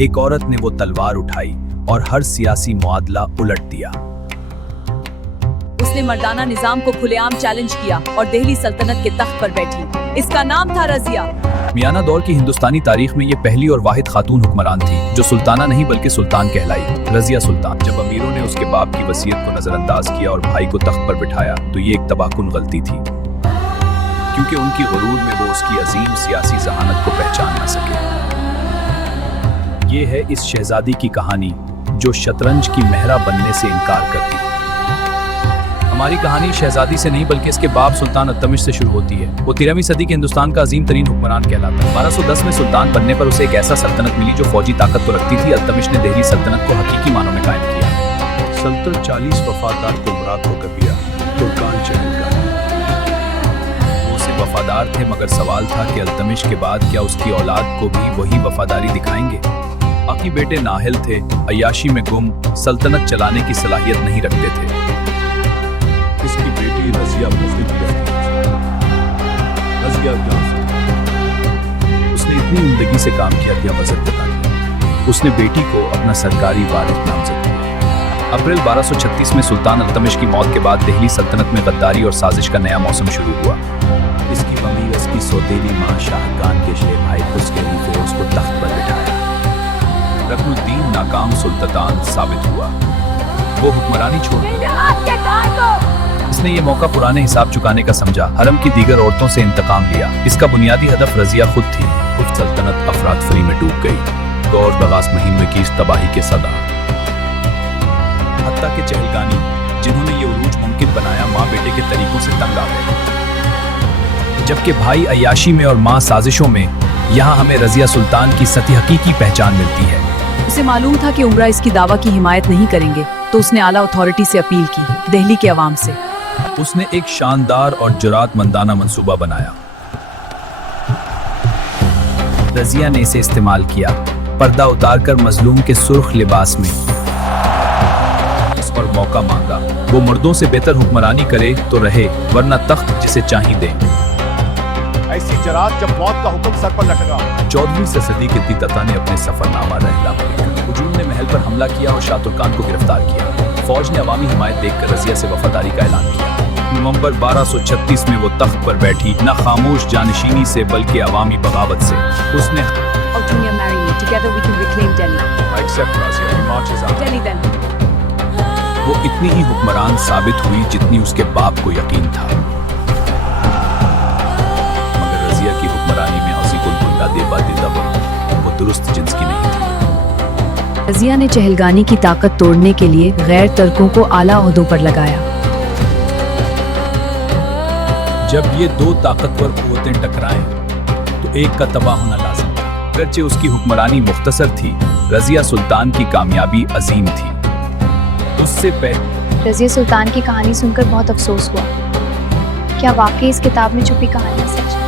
एक औरत ने वो तलवार उठाई और हर सियासी मुआदला उलट दिया। उसने मर्दाना निजाम को खुलेआम चैलेंज किया और दिल्ली सल्तनत के तख्त पर बैठी। इसका नाम था रजिया। मियाना दौर की हिंदुस्तानी तारीख में ये पहली और वाहिद खातून हुक्मरान थी जो सुल्ताना नहीं बल्कि सुल्तान कहलाई, रजिया सुल्तान। जब अमीरों ने उसके बाप की वसीयत को नजरअंदाज किया और भाई को तख्त पर बिठाया तो ये एक तबाहकुन गलती थी, क्योंकि उनकी गुरूर में वो उसकी अजीम सियासी जहानत को पहचान न सके। ये है इस शहजादी की कहानी जो शतरंज की मेहरा बनने से इनकार करती। हमारी कहानी शहजादी से नहीं बल्कि इसके बाप सुल्तान अल्तमिश से शुरू होती है। वो 13वीं सदी के हिंदुस्तान का अजीम तरीन हुक्मरान कहलाता है। 1210 में सुल्तान बनने पर उसे एक ऐसा सल्तनत मिली जो फौजी ताकत तो रखती थी। अल्तमिश ने दिल्ली सल्तनत को हकीकी मानों में कायम किया। सल्तनत 40 वफादार कुमरात को कबिया तुर्कान चहलगानी। वो उसे वफादार थे, मगर सवाल था कि अल्तमिश के बाद क्या उसकी औलाद को भी वही वफादारी दिखाएंगे। बाकी बेटे नाहिल थे, अय्याशी में गुम, सल्तनत चलाने की सलाहियत नहीं रखते थे। इसकी बेटी रजिया मुफीद रजिया उसने इतनी उम्दगी से काम किया कि वजन बता दिया। उसने बेटी को अपना सरकारी वारिस नामजद किया। अप्रैल 1236 में सुल्तान अल्तमिश की मौत के बाद दिल्ली सल्तनत में गद्दारी और साजिश का नया मौसम शुरू हुआ। इसकी मम्मी उसकी सौतेली मां शाहजहां के शेर भाई खुसकेली को उसको तख्त पर बिठाया। रकनुद्दीन नाकाम सुल्तान साबित हुआ। वो हुक्मरानी छोड़ इसने ये मौका पुराने हिसाब चुकाने का समझा। हरम की दीगर औरतों से इंतकाम लिया। इसका बुनियादी हदफ रजिया खुद थी। कुछ सल्तनत अफराद फरी में डूब गई। गौर बगास मुहिम में की इस तबाही के सदा। हत्ता के चहलगानी जिन्होंने ये उरूज मुमकिन बनाया माँ बेटे के तरीकों से तंग आ गए, जबकि भाई अय्याशी में और माँ साजिशों में। यहाँ हमें रजिया सुल्तान की सती हकीकी पहचान मिलती है। उसे मालूम था कि उमरा इसकी दावा की हिमायत नहीं करेंगे, तो उसने आला अथॉरिटी से अपील की, दिल्ली के अवाम से। उसने एक शानदार और जुरातमंदाना मंसूबा बनाया। रजिया ने इसे इस्तेमाल किया, पर्दा उतारकर मजलूम के सुर्ख लिबास में इस पर मौका मांगा। वो मर्दों से बेहतर हुक्मरानी करे तो रहे, वरना तख्त जिसे चाही दे। ऐसी जरात जब मौत का हुक्म सर पर लटका। 14वीं सदी के तितता ने अपने सफरनामा रहला हुजूम ने महल पर हमला किया और शाह तुर्कान को गिरफ्तार किया। फौज ने अवामी हिमायत देखकर रजिया से वफादारी का ऐलान किया। नवंबर 1236 में वो तख्त पर बैठी, न खामोश जानशीनी से बल्कि अवामी बगावत से। उसने वो इतनी ही हुक्मरान साबित हुई जितनी उसके बाप को यकीन था। मगर रजिया की हुक्मरानी में औसी को गुंडा देबा देदा वो दुरुस्त जिन्स की नहीं थी। रजिया ने चहलगानी की ताकत तोड़ने के लिए गैर तुर्कों को आला ओहदों पर लगाया। जब ये दो ताकतवर कुव्वतें टकराएं तो एक का तबाह होना लाज़िम था। अगरचे उसकी हुक्मरानी मुख्तसर थी, रजिया सुल्तान की कामयाबी अजीम थी। उससे पहले रजिया सुल्तान की कहानी सुनकर बहुत अफसोस हुआ। क्या वाकई इस किताब में छुपी कहानी सच है?